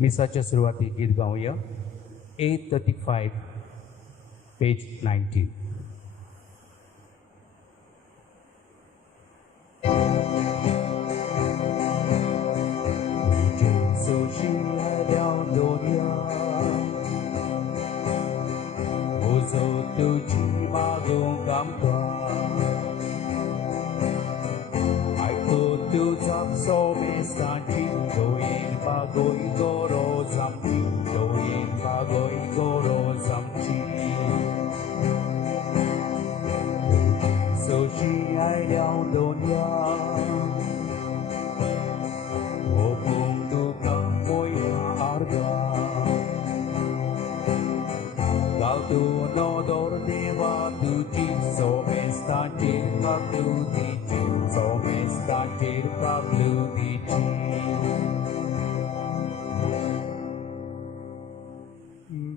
मिसाच्या सुरवातीक गीत गावया 835 पेज 19.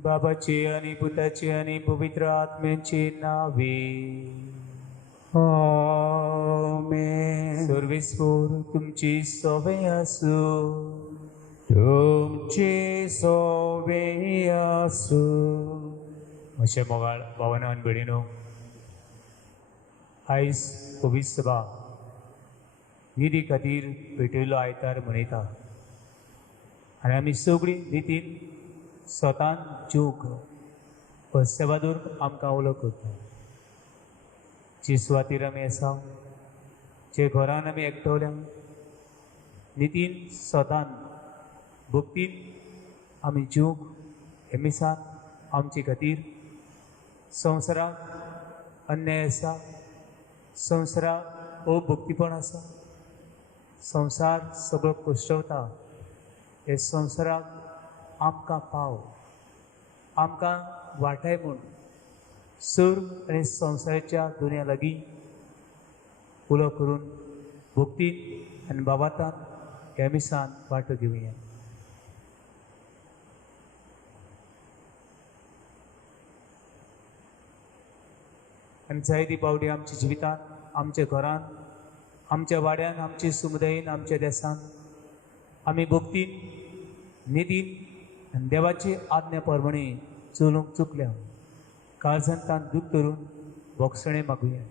बाबाचे आणि पुताचे आणि पवित्र आत्म्याचे नावे आमेन. सर्वेस्वर तुमची सवय असो. तुमची सोबे असो. अशें मोगाळ भावानो आनी भयणीनो, आयज पवित्र सभा निधी खातीर भेटयलो आयतार मनयता आनी आमी सगळीं नितीन स्वतान ज्योक सेवादूर आमकां उलो करता. जे सुवातेर आमी आसा, जे घरान आमी एकटवल्या नितीन स्वतान भक्तीन आमी ज्योक हेमिसान आमचे खातीर संवसाराक अन्याय आसा, संवसाराक अभक्तीपण आसा, संवसार सगळो कोश्टवता. हे संवसाराक आमकां पाव, आमकां वाटाय म्हूण स्वर्ग आनी संवसाराच्या दुनिया लागीं उलो करून भक्तीन आनी बाबातान ह्या मिसान वांटो घेवया. आनी जायती पावटी आमच्या जिवितांत, आमच्या घरांत, आमच्या वाड्यान, आमच्या समुदायान, आमच्या देशांत आमी भक्तीन नितीन आनी देवाची आज्ञा प्रमाणे चलूंक चुकल्या. काळजांतान दूख धरून भोगसणे मागुया.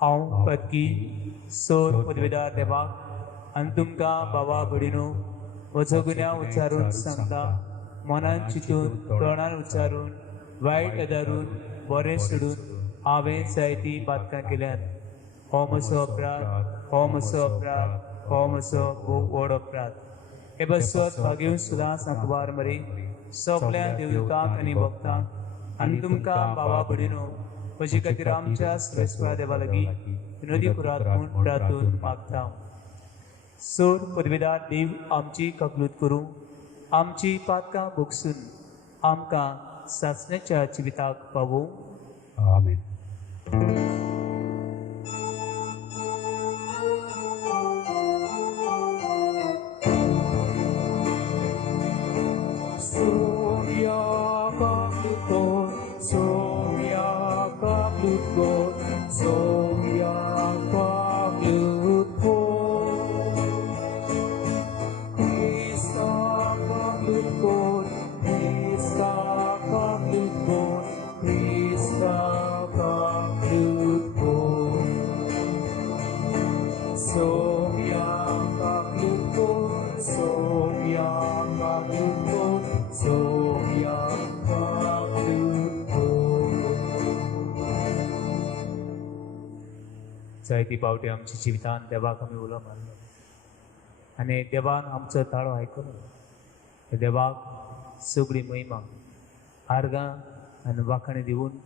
हांव पदकी सोर पदवीदार देवाक आनी तुमकां बाबा भयणीनो म्हजो गुन्यांव उच्चारून सांगता. मनान चिंतून, तोंडान उच्चारून, वायट आदारून, बरें सोडून हांवें जायतीं बातकां केल्यात. हो म्हजो अपराध, हो म्हजो अपराध, हो म्हजो खूब व्हड अपराध. हे बसत भाग्यून सुद्दां सांकवार मरे सोगल्या देवतांक आनी भक्तांक आनी तुमकां बाबा भयणीनो म्हजे खातीर आमच्या सर्वेस्परा देवा लागीं विनोदी करात म्हूण प्रार्थून मागता. सोर पदवीदार देव आमची कबूल करूं, आमची पातकां भोगसून आमकां सासण्याच्या जिविताक पावूं. आमेन. जायती पावटी आमच्या जिवितांत देवाक आमी उलो मारलो आनी देवान आमचो ताळो आयकलो. देवाक सगळी महिमा, आर्गां आनी वाखाणी दिवन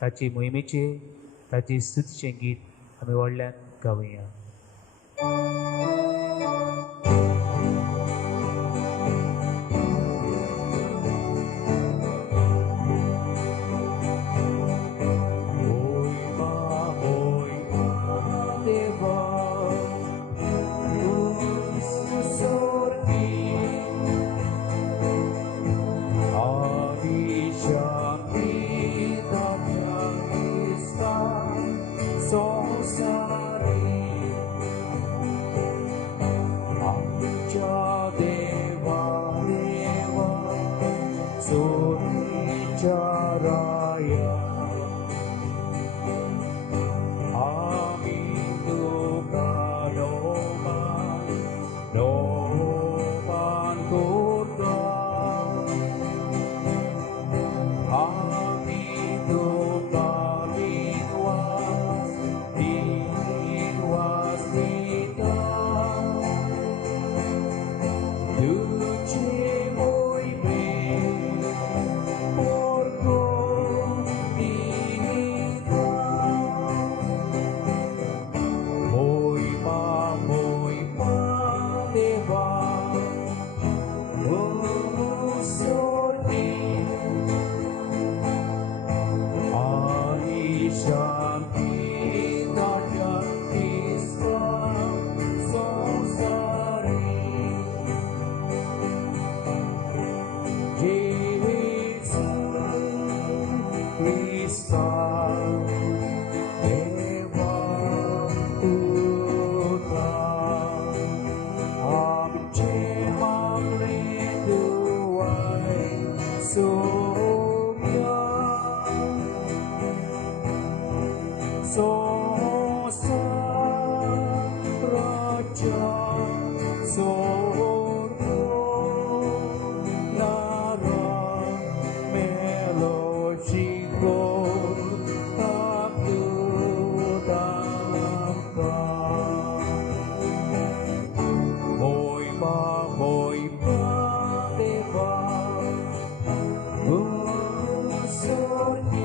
ताची मोहिमेचे, ताची स्तुतीचें गीत आमी व्हडल्यान गावया. Sorry. देवा तुका आमचे मागणे तुवाय सोम्या संसाराच्या सोडून नारा मेलो शिको ताकदुदांका मोयमा देवा सोनी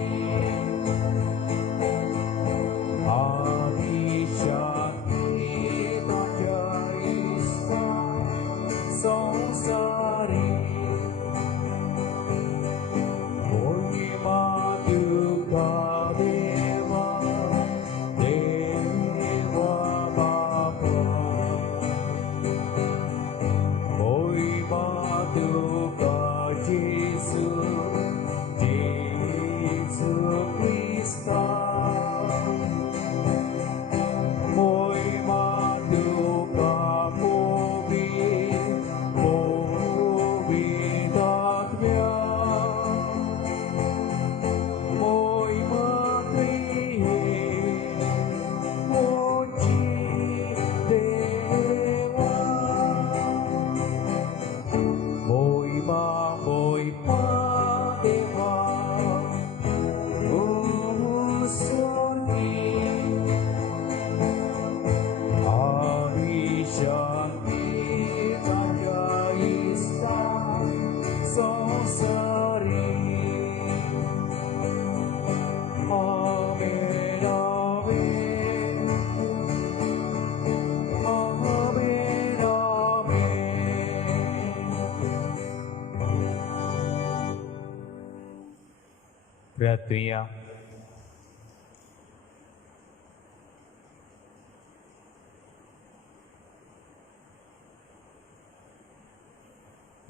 प्रार्थूया.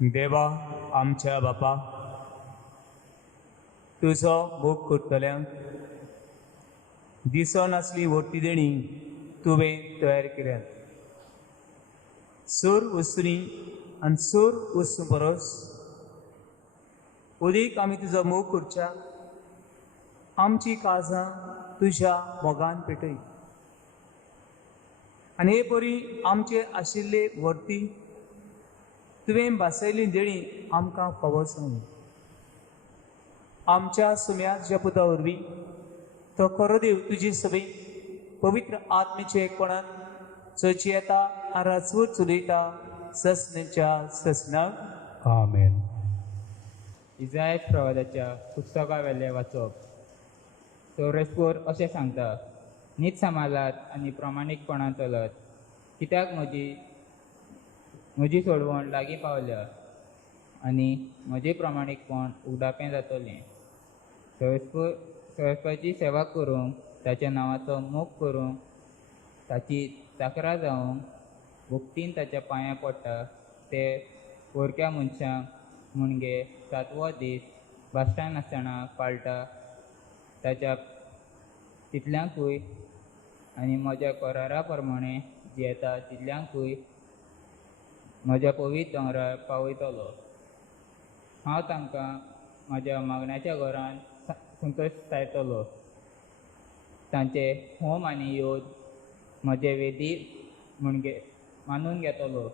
देवा आमच्या बापा, तुजो मोग करतल्यांक दिसोन आसली व्हडटी देणी तुवें तयार केल्यात. सूर उसरी आनी सूर उसू परस उदीक आमी तुजो मोग करच्या आमची काळजां तुज्या मोगान पेटय आनी हे बरी आमचे आशिल्ले व्हडटी तुवें भासयली देणी आमकां फावो सांग. आमच्या सुम्याच्या पुता वरवीं तो खरो देव तुजी सभे पवित्र आत्मेचे एकपणान चोची येता आनी राजवट चलयता ससनेच्या ससनाक. आमेन. इजायास प्रवादाच्या पुस्तका वेले वाचप. 44 अशें सांगता, नीत समाजात आनी प्रामाणीकपणान चलत, कित्याक म्हजी सोडवण लागीं पावल्या आनी म्हजें प्रामाणीकपण उगडापें जातलें. सरस्वतीची सेवा करूंक, ताच्या नांवाचो मोग करूंक, ताची चाकरां जावंक, भुक्तीन ताच्या पांयां पडटा ते पोरक्या मनशांक मुणगे 7वो दीस बाश्टां नासतना पाळटा ताच्या तितल्यांकूय आनी म्हज्या करारा प्रमाणें जियेता तितल्यांकूय म्हज्या पवित्र दोंगरार पावयतलो. हांव तांकां म्हज्या मागण्याच्या घरान संतोषतायतलो. तांचे होम आनी योद म्हजे वेदी मुणगे मानून घेतलो,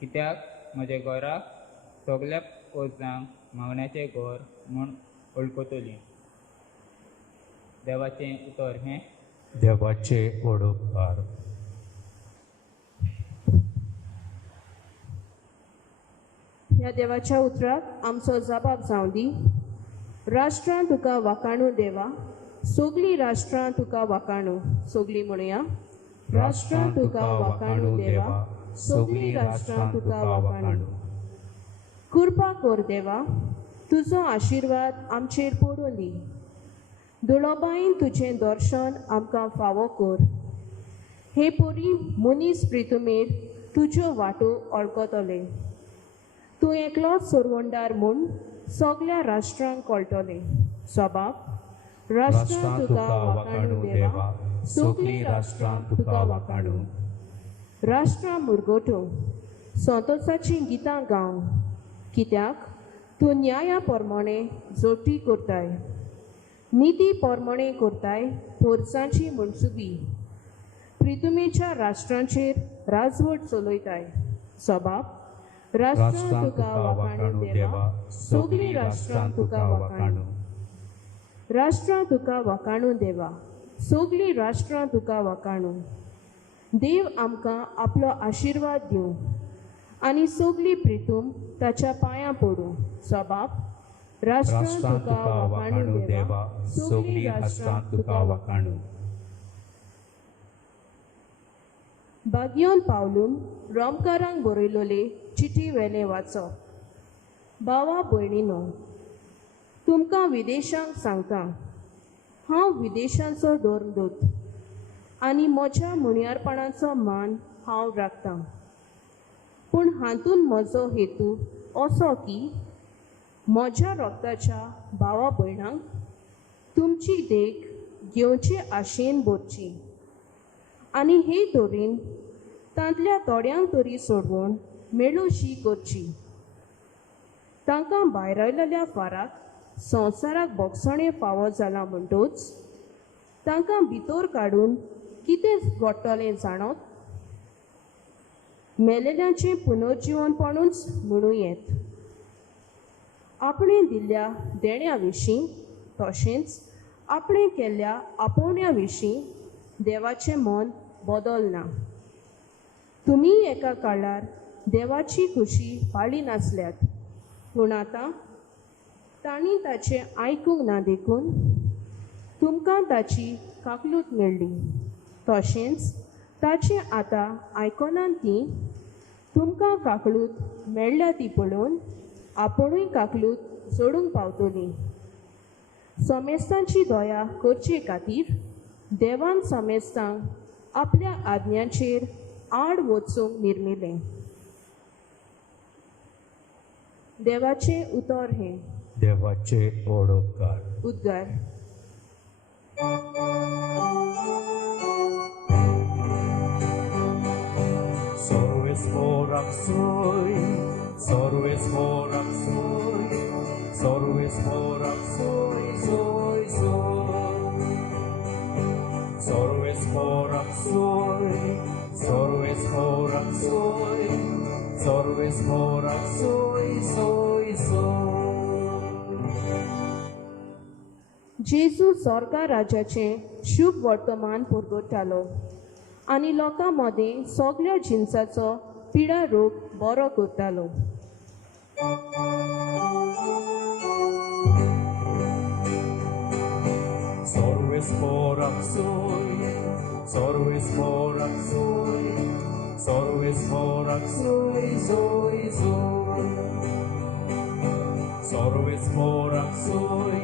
कित्याक म्हज्या घराक सगल्या पोरसांक मागण्याचें घर म्हूण वळखतलीं. देवाचें उतर हें. देवाचे ओडोकार. ह्या देवाच्या उतराक आमचो जबाब जावं दी. राष्ट्रां तुका वाकाणू देवा, सगलीं राष्ट्रां तुका वाकाणू. सगलीं म्हणुया. राष्ट्रां तुका वाकाणू देवा, सगलीं राष्ट्रां तुका वाकाणू. कृपा कर देवा, तुजो आशिर्वाद आमचेर पडून दी. दुळोबाईन तुजें दर्शन आमकां फावो कर. हे पोरी मनीस प्रितुमेर तुज्यो वाटो अळकतले. तूं एकलोच सोरवंडार म्हूण सगल्या राष्ट्रांक कळटलें. सबाब राष्ट्रां तुका वाखाणू देवा सगळीं राष्ट्रां तुका वाखाणू राष्ट्रां मुरगोटू संतोषाची गितां गाव कित्याक तूं न्याया पोरमोणे जोटी करताय निधी पोरमोणे करताय पोरसांची मनसुबी प्रितुमेच्या राष्ट्रांचेर राजवट चलयताय सबाब राष्ट्रां तुका वाखाणू देवा सगळीं राष्ट्रां तुका वाखाणू राष्ट्रां तुका वाखाणू देवा सगळीं राष्ट्रां तुका वाखाणू देव आमकां आपलो आशिर्वाद दिवं आनी सगळीं प्रितूम ताच्या पांयां पडूं सबाब राष्ट्रां तुका वाखाणू देवा सगळीं राष्ट्रां तुका वाखाणू बागयोन पावलून रोमकारांक बरयलोले चिठी वेले वाचप भावा भयणीनो तुमकां विदेशांक सांगता हांव विदेशांचो दोरदूत आनी म्हज्या मुणयारपणाचो मान हांव राखतां पूण हातून म्हजो हेतू असो की म्हज्या रोगताच्या भावा भयणांक तुमची देख घेवची आशेन भरची आनी हे तोरेन तांतल्या थोड्यांक तरी सोडवून मेळोशी करची तांकां भायर आयलेल्या फाराक संवसाराक बोगसणे फावो जाला म्हणटूच तांकां भितर काडून कितें घडटलें जाणोत मेलेल्यांचें पुनर्जीवनपणूच म्हणूं येत आपणे दिल्ल्या देण्या विशीं तशेंच आपणे केल्ल्या आपोवण्या विशीं देवाचें मन बदलना तुमी एका काळार देवाची खुशी पाळी नासल्यात पूण आतां तांणी ताचें आयकूंक ना देखून तुमकां ताची काकलूत मेळ्ळी तशेंच ताचें आतां आयकनात ती तुमकां काकलूत मेळ्ळ्या ती पळोवन आपुणूय काकलूत सोडूंक पावतली समेस्तांची दया करचे खातीर देवान समेस्तांक आपल्या आज्ञांचेर आड वचूंक निर्मिलें देवाचें उतर हें देवाचे ओडोपकार उद्गार Sorvesmorak soy, sorvesmorak soy, sorvesmorak soy, soy, soy. Sorvesmorak soy, sorvesmorak soy, sorvesmorak soy, soy, soy. जेजू स्वर्गा राजाचें शुभ वर्तमान पुरगटालो आनी लोकां मदें सगळ्या जिन्साचो पिडा रोग बरो करतालो Sorvesmorak soy, sorvesmorak soy, sorvesmorak soy, soy, soy. Sorvesmorak soy,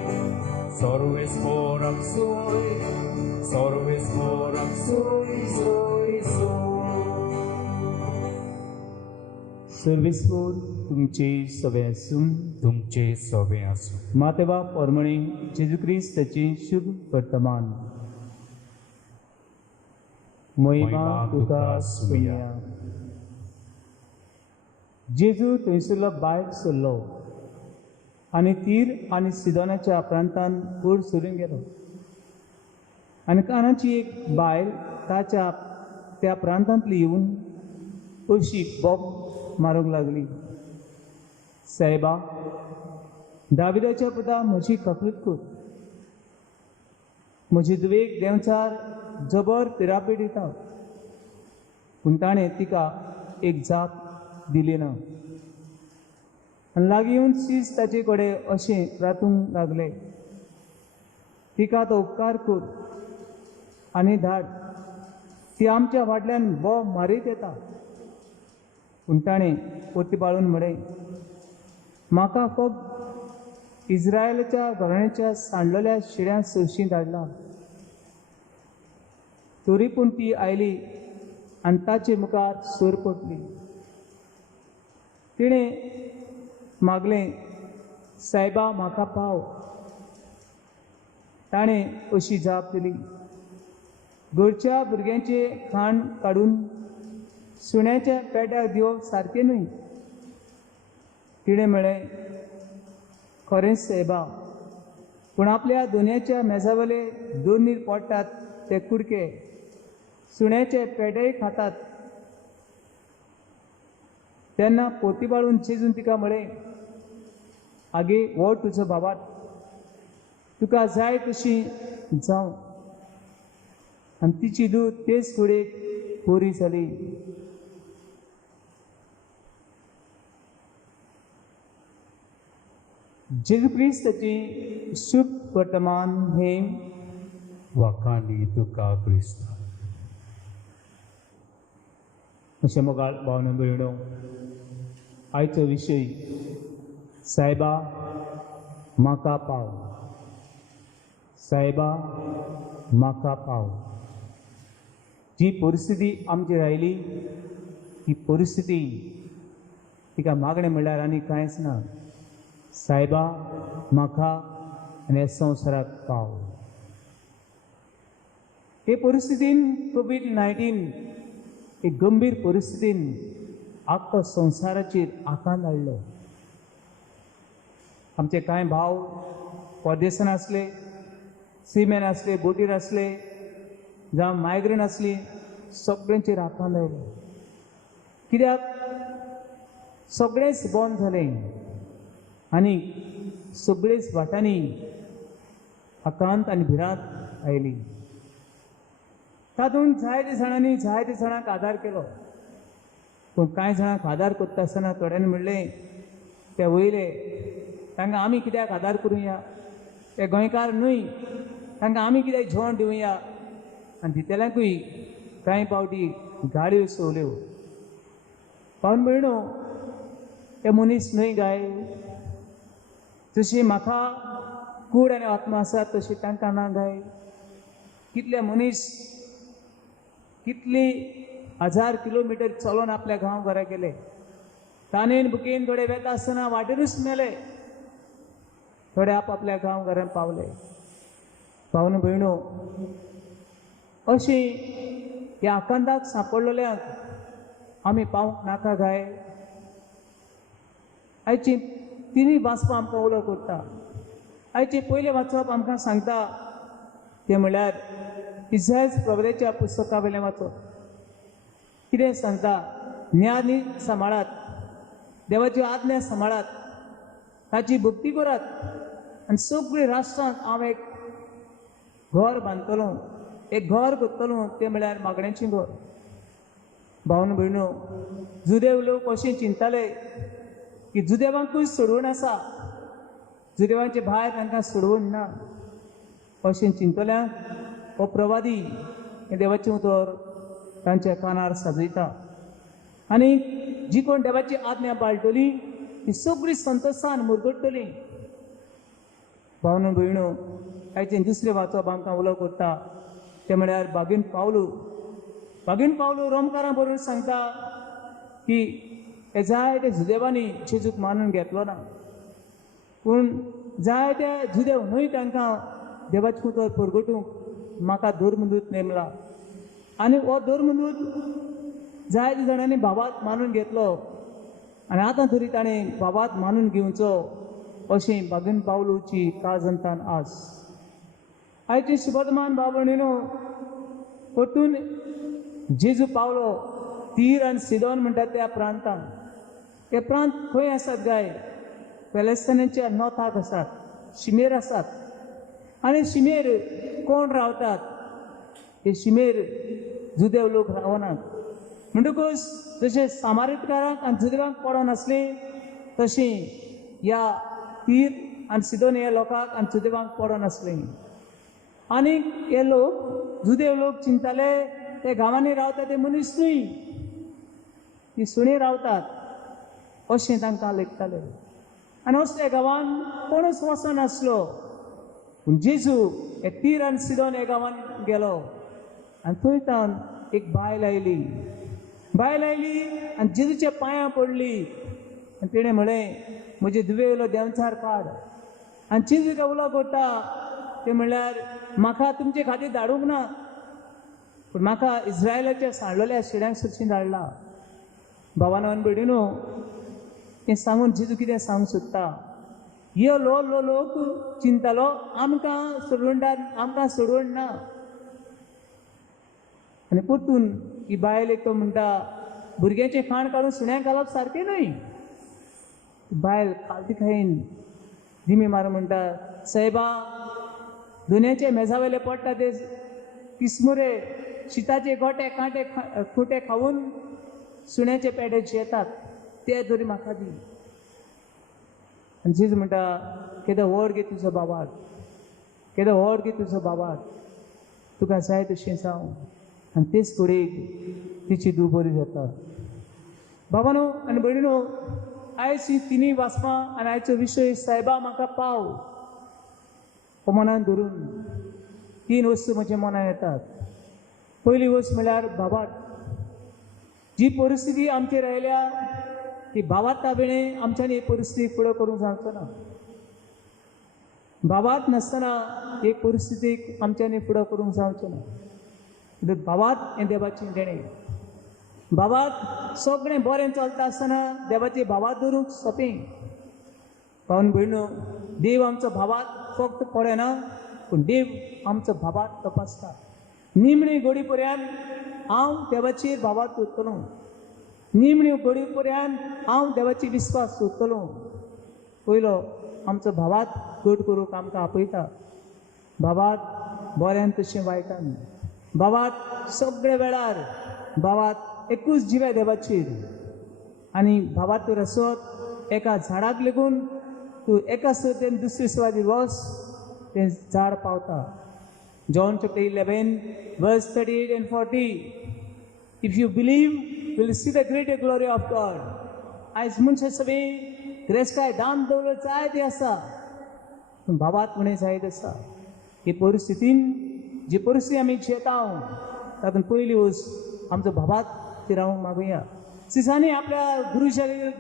sorvesmorak soy, sorvesmorak soy, soy, soy. सर्वेस्वर तुमचे सवे आसूं तुमचे सवे आसूं मातेवा परमणे जेजू क्रिस्ताचे शुभ वर्तमान महिमा तुका सुमया जेजू थंयसरलो भायर सरलो आनी तीर आनी सिदोनाच्या प्रांतांत वयर सरून गेलो आनी कानाची एक बायल त्या प्रांतांतली येवन अशी बोब मारूंक लागली सायबा दाविदाच्या पुता म्हजी कपलीत कर म्हजी दुवेक देंवचार जबर पिरापी दिता पूण ताणें तिका एक जाप दिली ना आनी लागीं येवन शीस ताचे कडेन अशें रातूंक लागले तिका तो उपकार कर आनी धाड ती आमच्या फाटल्यान बोब मारीत येता पूण ताणें प्रतिबाळून म्हळें म्हाका फक्त इस्रायलाच्या घराण्याच्या सांडलेल्या शिड्या सरशी धाडला तरी पूण ती आयली आनी ताचे मुखार सोर पडली तिणें मागलें सायबा म्हाका पाव ताणें अशी जाप दिली, घरच्या भुरग्यांचे खाण काडून सुण्याच्या पेट्याक दिवप सारकें न्हय. तिणें म्हळें, खरेंच सायबा, पूण आपल्या दोनयाच्या मेजावयले 2 नीर पडटात ते कुडके सुण्याचे पेटेय खातात. तेन्ना पोतीबाळून जेजून तिका म्हळें, आगे वो तुजो बाबाट, तुका जाय तशी जावं. आनी तिची दूद तेच कुडीक पुरी जाली. जेजू क्रिस्ताची शुभ वर्तमान हे वखाणी तुका क्रिस्त. अशें मोगाळ भावनो भयणो, आयचो विशय सायबा म्हाका पाव. सायबा म्हाका पाव. जी परिस्थिती आमची आयली ती परिस्थिती तिका मागणें म्हणल्यार आनी कांयच ना. सायबा म्हाका आनी ह्या संवसाराक पाव. हे परिस्थितीन कोविड-19 एक गंभीर परिस्थितीन आख्खो संवसाराचेर आकांत हाडलो. आमचे कांय भाव परदेसान आसले, सीमेन आसले, बोटीर आसले, जावं मायग्रेन आसली, सगळ्यांचेर आकांत आयलो. कित्याक सगळेंच बंद जालें आनी सगळेच वाटांनी आकांत आनी भिरांत आयली. तातूंत जायत्या जाणांक आदार केलो, पूण कांय जाणांक आदार करता आसतना थोड्यांनी म्हणलें, ते वयले तांकां आमी कित्याक आदार करुया, ते गोंयकार न्हय, तांकां आमी कित्याक जेवण दिवया. आनी दितल्यांकूय कांय पावटी गाडयो सोवल्यो. पावन भयणो, ते मनीस न्हय गाय. जशी म्हाका कूड आनी आत्मा आसा तशी तांकां ना गाय. कितले मनीस कितली 1000 किलोमिटर चलोन आपल्या गांव घरा गेले. तानेन बुकेन थोडे वेता आसतना वाटेरूच मेले, थोडे आपल्या गांव घरांत पावले. पावन भयणो, अशी ह्या आकांताक सांपडलेल्यांक आमी पावूंक नाका गाय. आयची तिनूय वाचपां आमकां उलो करता. आयचे पयलें वाचप आमकां सांगता तें म्हळ्यार इसायास प्रवक्त्याच्या पुस्तका वयलें वाचप. कितें सांगता? न्याय सांबाळात, देवाच्यो आज्ञा सांबाळात, ताची भक्ती करात, आनी सगळीं राष्ट्रांत हांव एक घर बांदतलो, एक घर करतलो, तें म्हळ्यार मागण्यांचें घर. भावन भयणो, जुदेव लोक अशें चिंतताले की जुदेवांकूय सोडवण आसा, जुदेवांचे भायर तांकां सोडवण ना. अशें चिंतल्यांक हो प्रवादी हें देवाचें उतर तांच्या कानार साजयता. आनी जी कोण देवाची आज्ञा पाळटली ती सगळीं संतोशान मुरगडटली. भावनो भयणो, आयचें दुसरें वाचप आमकां उलो करता तें म्हळ्यार बागीन पावलू. बागीन पावलू रोमकारां बरोबर सांगता की हे जायते जुदेवांनी जेजूक मानून घेतलो ना, पूण जायते जुदेव न्हय तांकां देवाचें उतर परगटूंक म्हाका धर्मदूत नेमला. आनी हो धर्मदूत जायत्या जाणांनी भावात मानून घेतलो आनी आतां तरी ताणें भावात मानून घेवचो अशें बागीन पावलूची काळजंतान आस. आयचे सुबोधमान भाव भयणीनो, परतून जेजू पावलो तीर आनी सिदोन म्हणटात त्या प्रांतांत. ते प्रांत खंय आसात गाय? पॅलेस्तायनाच्या नॉर्थाक आसात, शिमेर आसात. आनी शिमेर कोण रावतात? हे शिमेर जुदेव लोक रावनात. म्हणटकूच जशें सामारितकारांक आनी जुदेवांक पडो नासलें तशें ह्या तीर आनी सिदोन ह्या लोकांक आनी जुदेवांक पडो नासलें. आनी हे लोक जुदेव लोक चिंतताले ते गांवांनी रावता ते मनीस न्हय, ती सुणी रावतात अशें तांकां लेखताले. आनी असल्या गांवांत कोणूच वचनासलो. पूण जेजू हे तीर आनी सिदोन ह्या गांवांत गेलो आनी थंय तावन एक बायल आयली आनी जेजूच्या पांयां पडली आनी तिणें म्हळें, म्हजे दुवेलो देंवचार काड. आनी जेजू काय उलो करता, ते म्हणल्यार म्हाका तुमचे खातीर धाडूंक ना, पूण म्हाका इस्रायलाच्या सांडलेल्या शिड्यांक सुद्दां धाडला. भावानो आनी भयणीनो, तें सांगून जेजू कितें सांगूंक सोदता, ह्यो लोक चिंतलो आमकां सोडवण ना. आनी परतून ही बायल एक तो म्हणटा, भुरग्याचें खाण काडून सुण्याक घालप सारकें न्हय. बायल खालती खायन धिमी मारून म्हणटा, सायबा, दुन्याचे मेजावेले पडटा ते किसमुरे शिताचे गोटे कांटे खुटे खावून सुण्याचे पेड्याचे येतात, ते तरी म्हाका दी. आनी जेजू म्हणटा, केदो व्हड गे तुजो बाबाक, केदो व्हड गे तुजो बाबाक, तुका जाय तशें जावं. आनी तेच कडेक तिची धूव बरी जाता. बाबानो आनी भयणीनो, आयज ही तिनी वाचपां आनी आयचो विशय सायबा म्हाका पाव हो मनान धरून 3 वस्तू म्हज्या मनान येतात. पयली वस्त म्हळ्यार बाबाक. जी परिस्थिती आमचेर आयल्या ती बाबात ताबेणे आमच्यांनी ही परिस्थिती फुडें करूंक जावचो ना. बाबात नासतना एक परिस्थितीक आमच्यांनी फुडें करूंक जावचो ना. बाबात हें देवाचें देणें. बाबात सगळें बरें चलता आसतना देवाची बाबात धरूंक सोंपें. भावन भयणो, देव आमचो बाबात फक्त पळयना, पूण देव आमचो बाबात तपासता. निमणी घडी पर्यंत हांव देवाचेर बाबात दवरतलों. निमणी घडी पर्यंत हांव देवाची विस्वास दवरतलों. पयलो आमचो बाबात घट करूंक आमकां आपयता. बाबात बऱ्यान तशें वायटान. बाबात सगळे वेळार. बाबात एकूच जिवे देवाचेर. आनी बाबात तर आसत एका झाडाक लेगून तूं एका सुवातेन दुसरे सुवातेर वच, तें झाड पावता. John chapter 11, verse 38 and 40. If you believe, you will see the greater glory of God. आयज मनशां सगळीं ग्रेस्ताय दान दवरप जाय तें आसा, पूण बाबात म्हणून जायत आसा. ही परिस्थितीन जी परिस्थिती आमी जियेता तातूंत पयली वस्त आमचो बाबात ती रावंक मागुया. सिसांनी आपल्या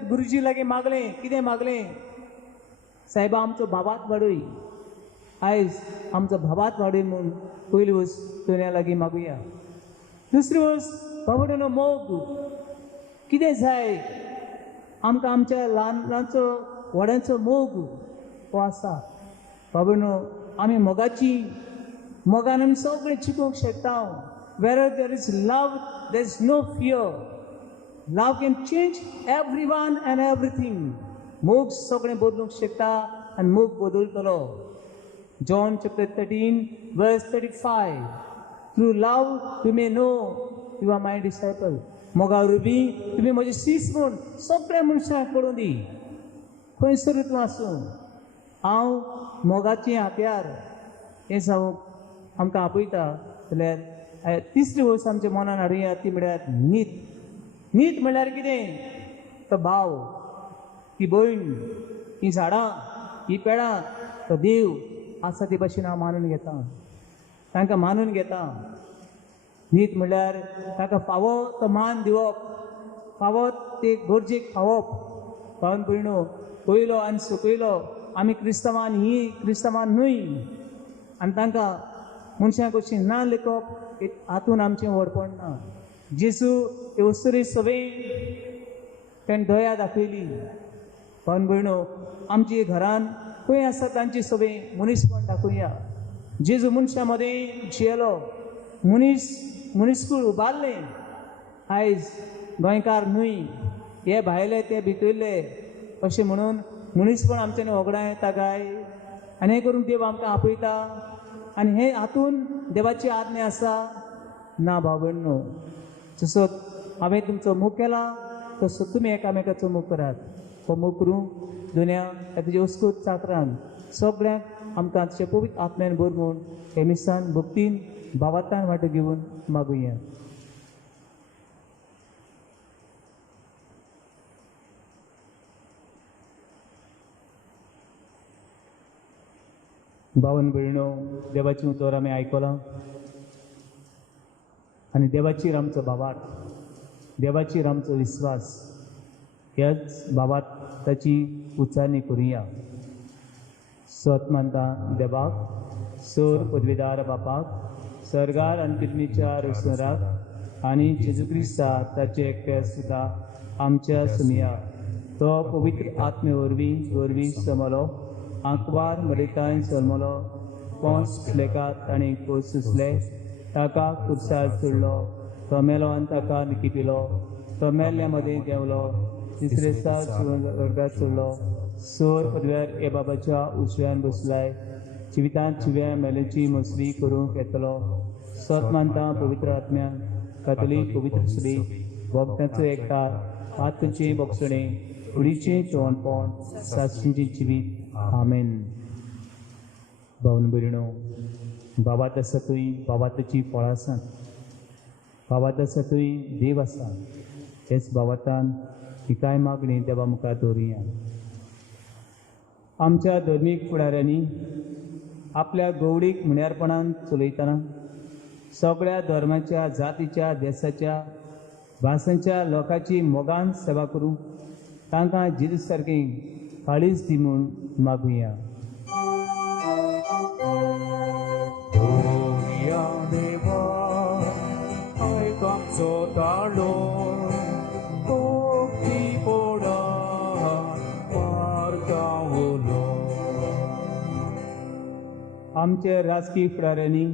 गुरुजी लागीं मागलें, कितें मागलें? सायबा आमचो बाबात वाडय. आयज आमचो बाबात वाडय म्हूण पयली वस्त तुज्या लागीं मागुया. दुसरी वस्त बाबडनो मोग. कितें जाय आमकां आमच्या ल्हानचो व्हड्यांचो मोग हो आसा. बाबडनो आमी मोगान आमी सगळें चिंतूंक शकता. Where there is love, there is no fear. Love can change everyone and everything. मोग सगळें बदलूंक शकता आनी मोग बदलतलो. John chapter 13, verse 35. Through love you may know you are my disciple. Moga वरवीं तुमी म्हजे सीस म्हूण सगळ्या मनशांक कळून दी. खंयसर तूं आसूं, हांव मोगाचें हात्यार हें जावंक आमकां आपयता. जाल्यार तिसरी वस्त आमच्या मनान हाडुया ती म्हळ्यार नीत. नीत म्हळ्यार कितें? तो भाव, ती भयण, ही झाडां, ही पेडां, तो देव आसा ते भाशेन हांव मानून घेता. तांकां मानून घेता. नीत म्हळ्यार ताका फावो तो मान दिवप, फावो ते गरजेक खावप. भावन भयणो, पयलो आनी सकयलो आमी क्रिस्तांवान ही क्रिस्तांवान न्हय, आनी तांकां मनशां कशीं ना लेखप हातून आमचें व्हडपण ना. जेजू हे वस्तुरी सगळें ताणें दया दाखयली. भावन भयणो, आमच्या घरान खंय आसा तांची सगळें मनीसपण दाखोवया. जेजू मनशां मदें जियेलो, मनीसकूळ उबारलें. आयज गोंयकार न्हय, हे भायले ते भितरले अशें म्हणून मनीसपण आमच्यांनी वगडां येता काय? आनी हें करून देव आमकां आपयता. आनी हे हातून देवाची आज्ञा आसा ना. भाव भयणो, जसो हांवें तुमचो मोग केला तसो तुमी एकामेकाचो मोग करात. हो मोग करूंक दुनिया ताची वस्तूत चाकरान सगळ्यांक आमकां ताचे पवित्र आत्म्यान भर म्हूण हे मिसान भक्तीन भावातान वांटो घेवन मागुया. भावन भयणो, देवाचें उतर आमी आयकलां आनी देवाचेर आमचो बाबात, देवाचेर आमचो विस्वास, ह्याच बाबात ताची उच्चारणी करुया. सत मानता देवाक सोर पदवीदार बापाक सर्गार आनी पृथ्वीच्या रुसराक आनी जेजू क्रिस्ता ताचे एकट्या सुता आमच्या सुमिया तो पवित्र आत्मे वरवीं समलो आंकवार मरिताय सलमलो पोंस सुसलेकात आनी कोस सुसले ताका खुर्सार चडलो तो मेलो आनी ताका निकिपिलो तो मेल्ल्या मदें देंवलो तिसरे दिसा स्वर्गात चडलो सोर पदव्यार ए बाबाच्या उजव्यान बसलाय जिवितांत जिव्या मेलेची मसरी करूंक येतलो सत मानता पवित्र आत्म्यान कातोलीक पवित्र सरी भक्तांचो एकठार आत्मचे बोगसणे कुडीचें जेवणपण सासणेचें जिवीत आमेन. भावन भयणो, बाबात आसा थंय बाबाताची फळां आसात. बाबात आसा थंय देव आसा. हेच बाबातान ही कांय मागणी देवा मुखार दवरुया. आमच्या धर्मीक फुडाऱ्यांनी आपल्या गवडीक म्हण्यारपणान चलयतना सगळ्या धर्माच्या जातीच्या देशाच्या भासांच्या लोकांची मोगान सेवा करूं तांकां जेजू सारकें काळीज दी म्हूण मागुया. आमच्या राजकीय फुडाऱ्यांनी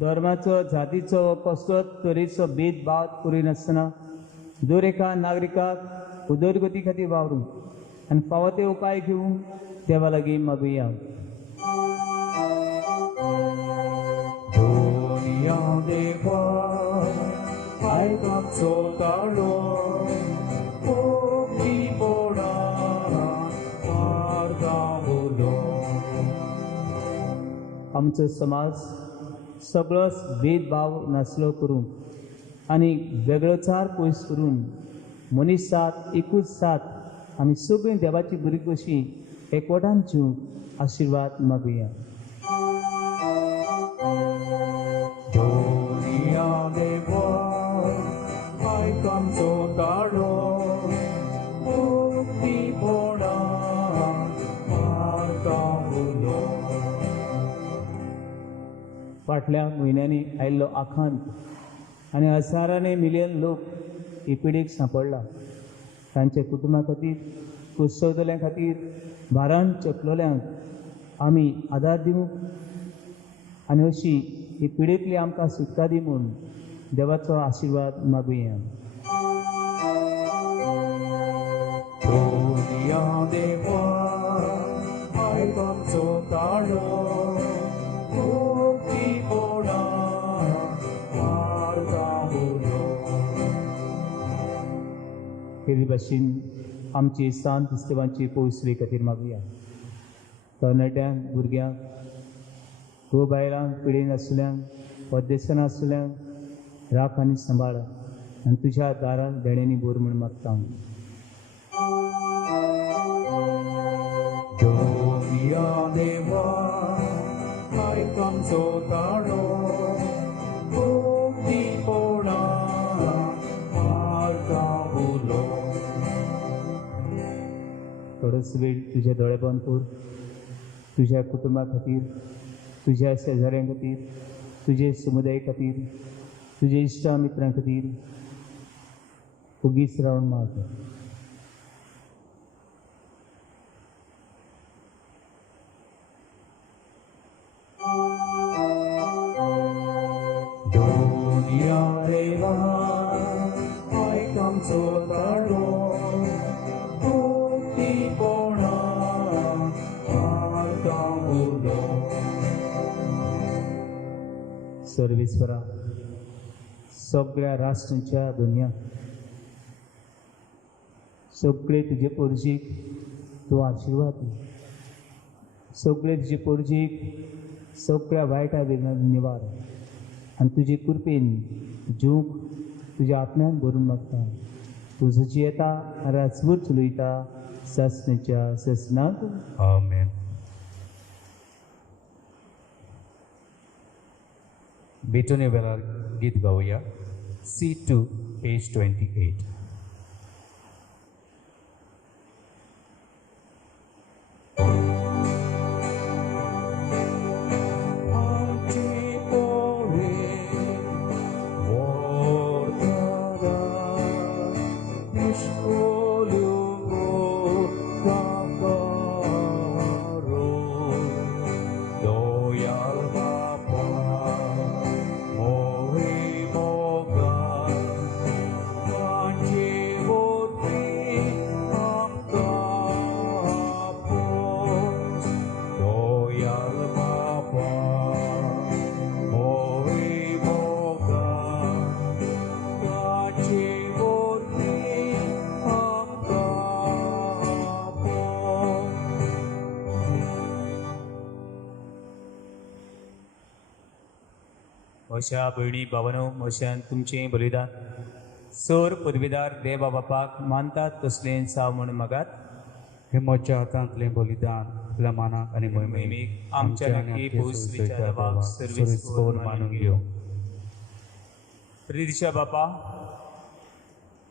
धर्माचो जातीचो कसलोच तरेचो भेदभाव करिनासतना दर एका नागरिकाक उदरगती खातीर वावरूंक आनी फावो ते उपाय घेवंक देवा लागीं मागुया. आमचो समाज सगळोच भेदभाव नासलो करून आनी वेगळोचार पयस करून मनीस साथ एकूच साथ आमी सगळीं देवाची बरी कशी एकवटान जिवंक आशिर्वाद मागुया. फाटल्या म्हयन्यांनी आयिल्लो आखांत आनी हजारांनी मिलियन लोक ही पिडीक सांपडला. तांच्या कुटुंबा खातीर कुसवतल्या खातीर भारान चेपलोल्यांक आमी आदार दिवंक आनी अशी ही पिडेंतली आमकां सुटका दी म्हूण देवाचो आशिर्वाद मागुया. हे भाशेन आमची सांत इस्तेवांची पवित्री खातीर मागुया. तरणाट्यांक भुरग्यांक घोव बायलांक पिडेन आसलेल्यांक परदेसान आसलेल्यांक राख आनी सांबाळ आनी तुज्या दारांत देण्यांनी बोर म्हूण मागता. थोडोस वेळ तुझे दोळे बंद कर. तुझ्या कुटुंबा खातीर, तुझ्या शेजाऱ्यां खातीर, तुझे समुदाय खातीर, तुझे इश्ट मित्रां खातीर उगीच रावन माग. सर्वेश्वरा, सगळ्या राष्ट्रांच्या दुनियाक सगळे तुजे पोरजीक तूं आशिर्वाद दी. सगळे तुजे पोरजीक सगळ्या वायटा वेदनांत निवार आनी तुजे कृपेन जीवक तुज्या आत्म्यान भरून मागता. तूं जशी येता राजभर चलयता ससण्याच्या ससनाक. आमेन. बेटोने वेळार गीत गावया. C2 page 28. अशा भयणी भावानो अशान तुमचें बलिदान सोर पदवीदार देवा बापाक मानतात तसलें जाव म्हूण मागात. हे म्हज्या हातांतलें बलिदान आपल्या मानाक आनी मोहिमेक मोहिमेक आमच्या नक्की भूस विचारवाक सर्विस्फोर मानून घेवं. प्रितीच्या बापा,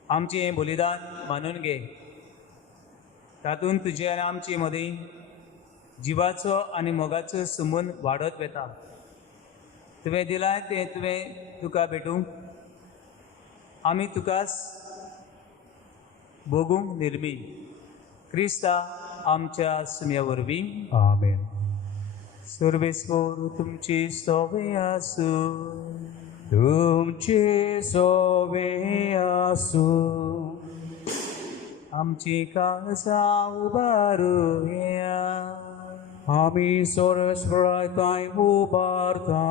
आमचें हें बलिदान मानून घे. तातूंत तुजे आनी आमचे मदीं जिवाचो आनी मोगाचो संबंद वाडत वेता. तुवें दिलां तें तुका भेटूंक आमी तुकाच भोगूंक निर्मी. क्रिस्ता आमच्या सुम्या वरवीं. आमेन. सर्वेस्वर तुमची सवय आसूं. तुमची सोवे आसूं. आमची काळजां उबारुया. आमी सर्वेस्पराय उबारता.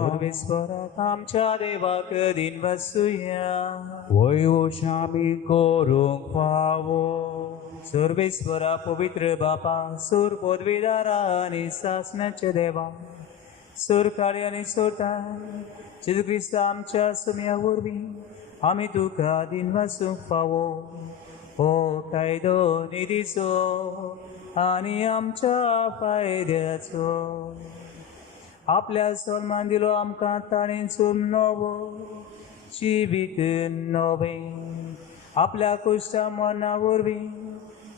सर्वेस्वराक आमच्या देवाक दिन वसूया. वयोश आमी करूंक फावो. सर्वेस्वरा पवित्र बापा, सूर पदवीदारा आनी सासणाचे देवा, सूर काळी आनी सोटा जेजू क्रिस्ता आमच्या सुम्या वरवीं आमी तुका दिन वासूंक फावो. हो कायदो निधीचो आनी आमच्या फायद्याचो. आपल्या सन्मान दिलो आमकां ताणेंचून नवो जिवीत नवें. आपल्या कुश्टा मरणा वरवीं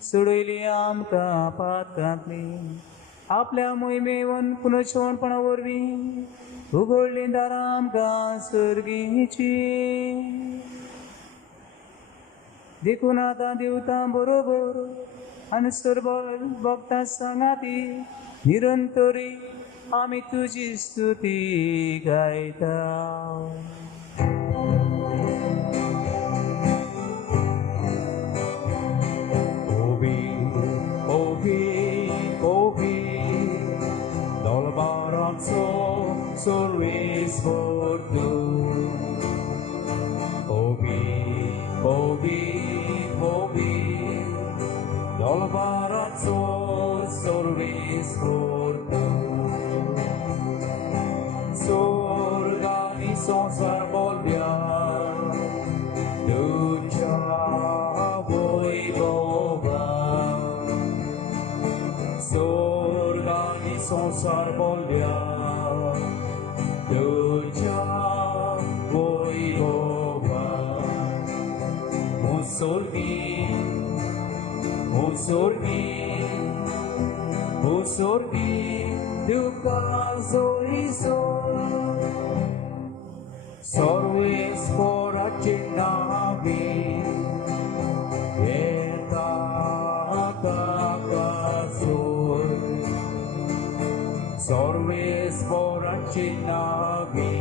सोडयली आमकां पातकांतली. आपल्या मोहिमेवन पुनर्शवणपणा वरवीं उगडली दारां आमकां सर्गीची. देखून आतां देवतां बरोबर आनी सर्व भक्तां सांगाती निरंतरी आमी तुजी स्तुती गायता. सर्वेस्वर Obi, Obi, Obi, Dolbarazzo सर्वेस्वर Sorgani sonsar bolbia Ducha voivova Sorgani sonsar bolbia Ducha voivova Musorgi Duka Zorizo Sorves for a chinavi Eta Kakasur Sorves for a chinavi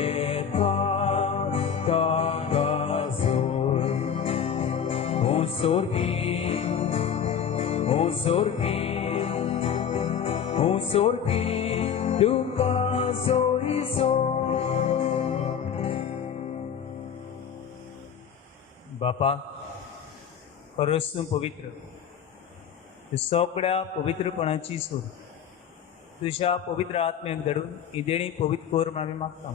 Eta Kakasur Musorgi Duka Zorizo बापा, खरोच तूं पवित्र. तूं सगळ्या पवित्रपणाची सूर. तुज्या पवित्र आत्म्याक धडून ही देणी पवित्र कर म्हूण आमी मागता.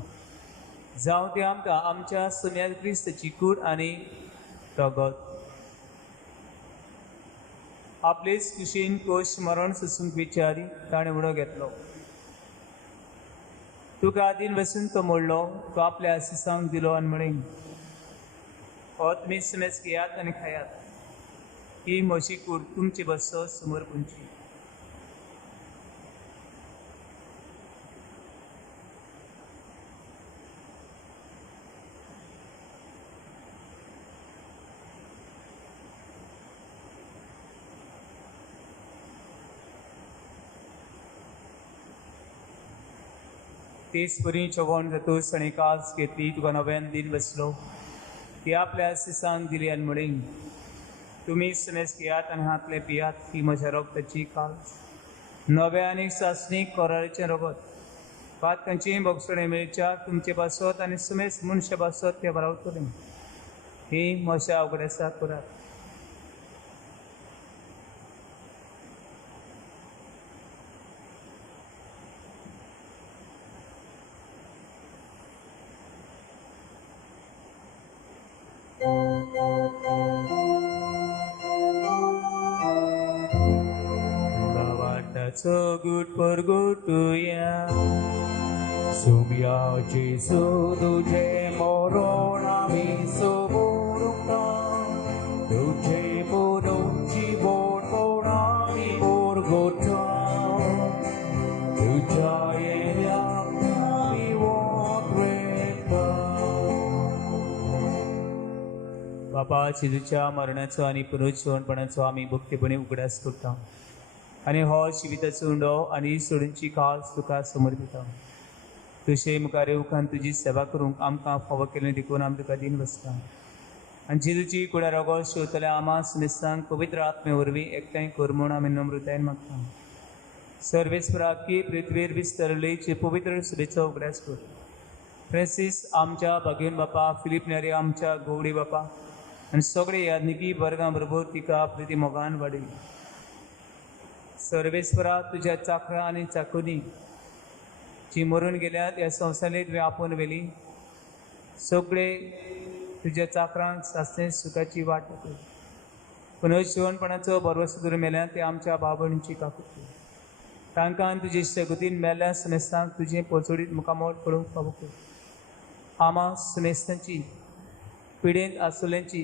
जावं ती आमकां आमच्या सुम्या क्रिस्ताची कूड आनी रगत आपलेच कुशीन कोश मरण सोसूंक विचारी ताणें उडो घेतलो. तुका आदीन वचून तो मोडलो, तो आपल्या आशिसांक दिलो आनी म्हणे हो तुमी सुमेज घेयात आनी खायात. ही म्हजी कूड तुमची बसो समोर पुंची. तेच परी जेवण जातूस आनी कास घेतली तुका नव्यान दिन बसलो. ती आपल्या आशिसांक दिली आनी म्हणे तुमी सुमेज घेयात आनी हातले पियात. ही म्हज्या रगताची कास, नव्या आनी सासणीक कोराळेचें रगत. पातकांची भोगसणे मेळच्या तुमचे बसत आनी सुमेज मनशा बसत ते बरावतले. ही म्हज्या अवघड्यासा करात. गावाटाचो गुट परगुटुया सुमयाचे तुझे मरण आमी सोबोरुंका तुझे बोरोची बोट आमी बोरगोटा तुझ्या येण्याक आमी वोत्रेता. बापा जेजूच्या मरणाचो आनी पुनरुज्जीवनपणाचो आमी भक्तीपणी उगडास करता आनी हो जिविताचो उंडो आनी सोडूंची काळ तुका समोर दिता. तुजे मुखार येवकान तुजी सेवा करूंक आमकां फावो केलें देखून आमी तुका दिन बसता आनी जेजूची कुडा रोगो शेवतल्या आमा सुनिस्तांक पवित्र आत्मे वरवीं एकठांय कर म्हूण आमी नम्रतायेन मागता. सर्वेस्पराक की पृथ्वीर विस्तरलेचे पवित्र सुबेचो उगडास कर. फ्रांसीस आमच्या भाग्यवन बापा, फिलीप नेरी आमच्या गवडी बापा आनी सगळे यादनिकी वर्गां बरोबर तिका प्रिती मोगान वाडय. सर्वेस्परा तुज्या चाकरां आनी चाकुनी जी मरून गेल्यात ह्या संवसारीत तुवें आपोवन व्हेली सगळे तुज्या चाकरांक सासणे सुखाची वाट कर. पुनर्जीवनपणाचो भरवसो करून मेल्यात ते आमच्या भाव भयणींची काकूट कर. तांकां तुजे शेगुतीन मेल्ल्या सुमेस्तांक तुजें पोचोडीत मुखामोल पळोवंक फावो कर. आमा सुमेस्तांची पिडेंत आसुल्यांची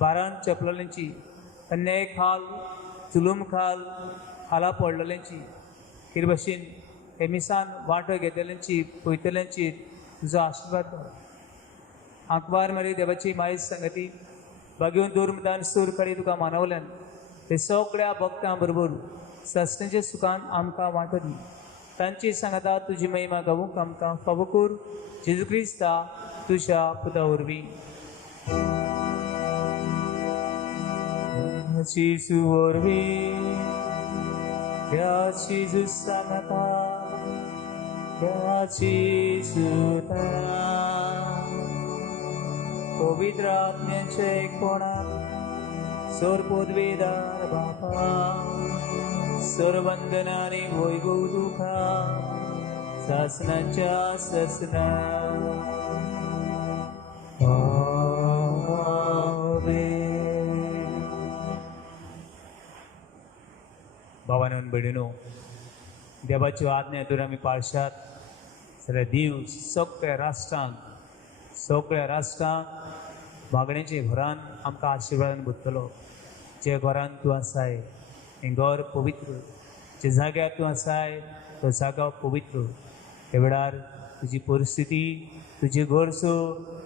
भारान चपलल्यांची अन्याय खाल जुलूम खाल हाला पडलेल्यांची हे भाशेन हे मिसान वांटो घेतलेल्यांची पळयतल्यांची तुजो आशिर्वाद कर. आंकवार मारी देवाची मायज संगती भाग्यवन दुर्मदान सूर कडी तुका मानवल्यान ते सगळ्या भक्तां बरोबर सस्तेच्या सुखान आमकां वांटो दी. तांची सांगता तुजी महिमा गावूंक आमकां फावो कर. जेजू क्रिस्ता तुज्या पुता वरवीं. जेजू वरवीं त्या जेजू सांगता त्या जेजूता पवित्र आत्म्याचे कोणाक सोर पदवीदार बापा सर्वंदनाने वैभव तुका सासनाच्या ससना भावानो आनी भयणीनो, देवाच्यो आज्ञा तर आमी पाळशात जाल्यार देव सगळ्या राष्ट्रांक मागण्याचे घरान आमकां आशिर्वादान भरतलो. जे घरान तूं आसाय हें घर पवित्र, जे जाग्यार तूं आसाय तो जागो पवित्र. हे वेळार तुजी परिस्थिती, तुजी गरजो,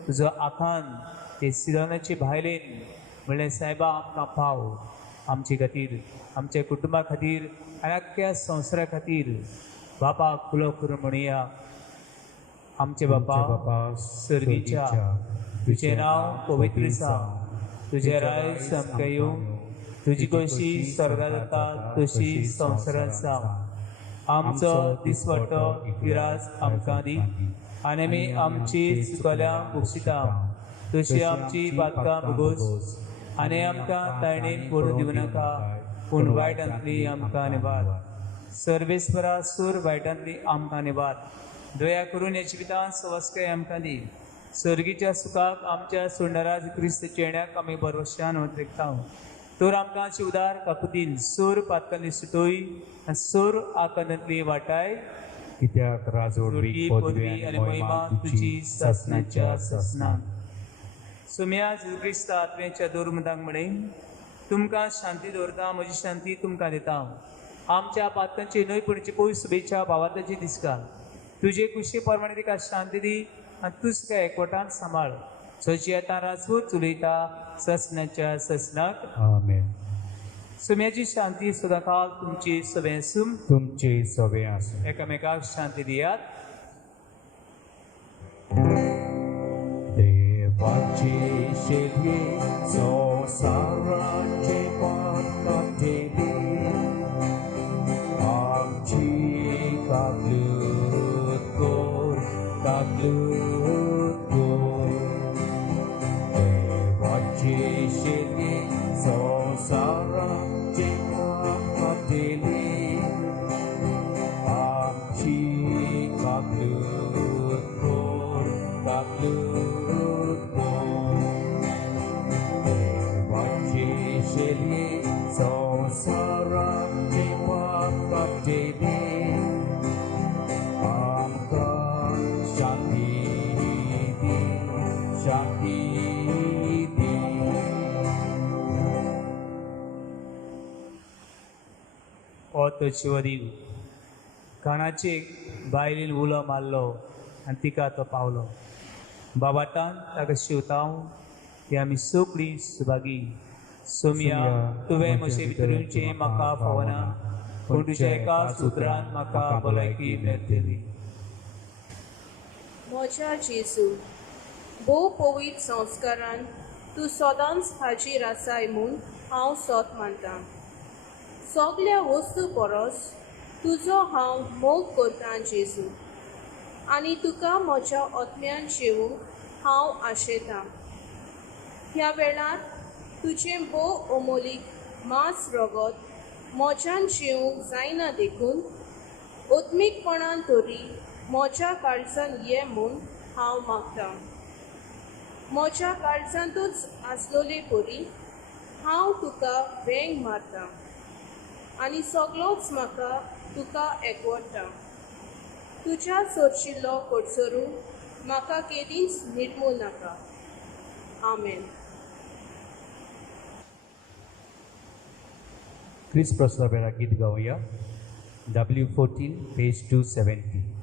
तुजो आखान ते सिरोनाचे भायलेन म्हणल्यार सायबा आमकां पाव. आमचे खातीर, आमच्या कुटुंबा खातीर आनी आख्ख्या संवसारा खातीर बापा खुलो करून म्हणुया. आमचे बापा सर्गीच्या तुझे नांव पवित्र जावं, तुझे राय सामकें येवं, तुजी कशी स्वर्गांत जाता तशी संवसारांत जावं. आमचो दिसवटो विरास आमकां दी आनी आमी आमची चुकल्यांक बक्षिता तशी आमची पातकां भोगोस आनी आमकां तायणेन पडूं दिवं नाका पूण वायटांतली आमकां निवार. सर्वेस्परा सूर वायटांतली आमकां निवार. दया करून ह्या जिवितांत सवस्काय आमकां दी. सर्गीच्या सुखाक आमच्या सोडणारा क्रिस्त चेण्याक आमी भरवशान वतरेकता. तर आमकां शिवदार काकुतीन सोर पातकांतली सुटोय आनी सोर आकांतांतली वाटाय. कित्याक राजवटी पदवी आनी महिमा तुजी ससनाच्या ससनान. सुम्या जेजू क्रिस्त आत्म्याच्या दोरमदांक म्हणें तुमकां शांती दवरता, म्हजी शांती तुमकां दिता. आमच्या पातकांची नयपणीची पयस शुभेच्छा भावाताची दिसकाल. तुजे कुशी प्रमाणे तिका शांती दी आनी तूं तुका एकवटान सांबाळ. सची येता राजवट चुलयता ससनाच्या ससनाक. आमेन. सुम्याची शांती सदांकाळ तुमची सवे आसूं. तुमची सवे आसूं. एकामेकाक शांती दियात. देवाची शेतये संवसाराचे पातकांतेली आमची काकलूत कोर, काकलूत कोर. देवाची शेतये संवसाराचे पातकांतेली आमची काकलूत कोर, काकलूत कोर. Dewa Devi Amka Shanti Shanti ओत शिवरील कानाचे बायलीन उलो मारलो आनी तिका तो पावलो बाबाटान ताका शिवताव ती आमी सगळीं सुभागी सोमिया तुवें म्हजे भितरूचे म्हाका फावना पूण तुज्या एका सुत्रान म्हाका भलायकी मेळटली म्हज्या जेजू भोव पवित्र संस्कारान तूं सदांच हाजीर आसाय म्हूण हांव सोत मानतां सगल्या वस्तू परस तुजो हांव मोग करतां जेजू आनी तुका म्हज्या आत्म्यान जेवूंक हांव आशेतां ह्या वेळार तुजें भोव अमोलीक मांस रगत म्हज्यान जेवूंक जायना देखून ओत्मीकपणान तरी म्हज्या काळजान ये म्हूण हांव मागतां म्हज्या काळजांतूच आसलोले परी हांव तुका वेंग मारतां आनी सगळोच म्हाका तुका एकवटता तुज्या सोरशिल्लो कोडसरू म्हाका केदींच निर्मूल नाका आमेन Chris Praslavera Git Gauya W14 page 270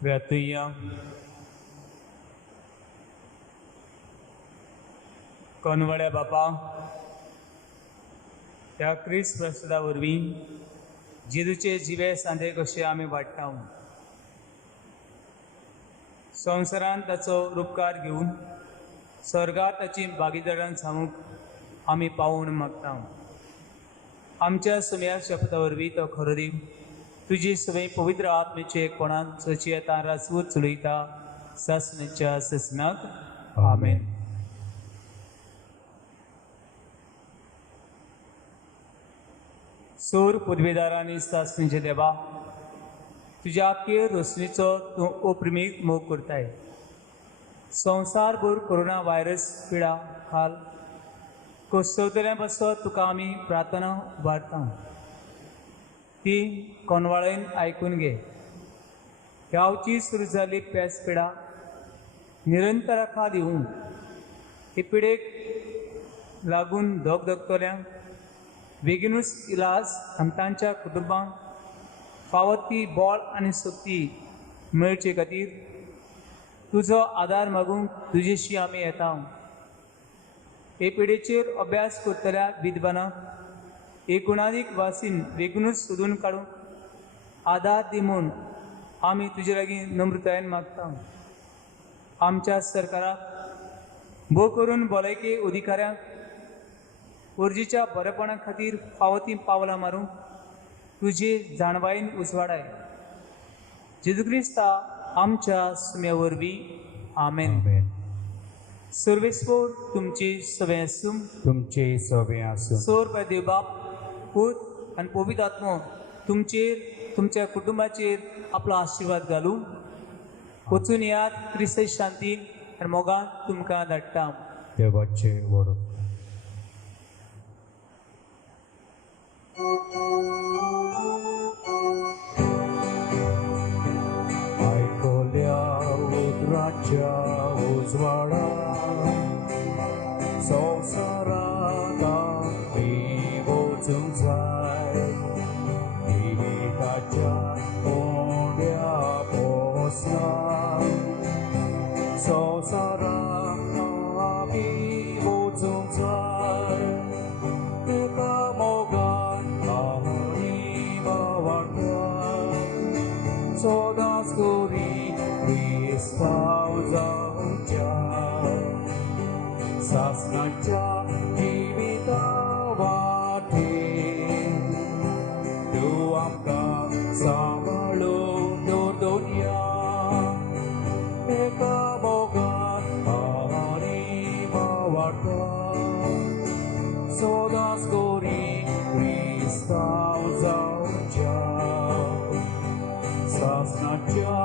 Gratuia कोनवड्या बापा त्या क्रिस्त प्रसादा वरवीं जेजूचे जिवे सांदे कशे आमी वाडटा संवसारांत ताचो उपकार घेवन स्वर्गांत ताची भागीदारान सांगूंक आमी पावून मागता आमच्या सुम्या शपथा वरवीं तो खरो देव तुजी सवय पवित्र आत्मेचे कोणान सची येता रासवूर चलयता ससनेच्या ससनाक आमेन सोर पदवीदारांनी सासणेचे देवा तुज्या आख्खेर रोसणीचो तूं अप्रिमीक मोग करताय संवसारभर कोरोना व्हायरस पिडा खाल कोसवतल्या बसत तुका आमी प्रार्थना उबारता ती कोनवाळेन आयकून घे ह्यावची सुरू जाल्ली पेस पिडा निरंतराखा दिवून हे पिडेक लागून दोगतोल्यांक बेगीनूच इलाज आनी तांच्या कुटुंबांक फावो ती बोळ आनी शक्ती मेळचे खातीर तुजो आदार मागूंक तुजेशी आमी येता हे पिडेचेर अभ्यास करतल्या विद्वानांक एकुणादीक वासीन बेगीनूच सोदून काडूंक आदार दी म्हूण आमी तुजे लागीं नम्रतायेन मागता आमच्या सरकाराक भोव करून भलायकी अधिकाऱ्यांक गरजेच्या बरेपणा खातीर फावो ती पावलां मारूंक तुजे जाणवायेन उजवाडाय जेजू क्रिस्ता आमच्या सुम्या वरवीं आमेन सर्वेस्वर तुमची सवय आसूं तुमचे सवे आसूं सोर देव बाप पूत आनी पवित्र आत्मो तुमचेर तुमच्या कुटुंबाचेर आपलो आशिर्वाद घालूं वचून यात क्रिस्त शांतीन आनी मोगान तुमकां धाडटा देवाचे वड आयकोल्या उजवाच्या उजवाडा संवसारांत आमी वचूंक जाय देवाच्या sodas guri Kristau जाऊच्या सासनाच्या जिविता वाटे तू आमकां सांबाळून दवरया एका बोगान आनी वाटात sodas guri Kristau जाऊच्या सासनाच्या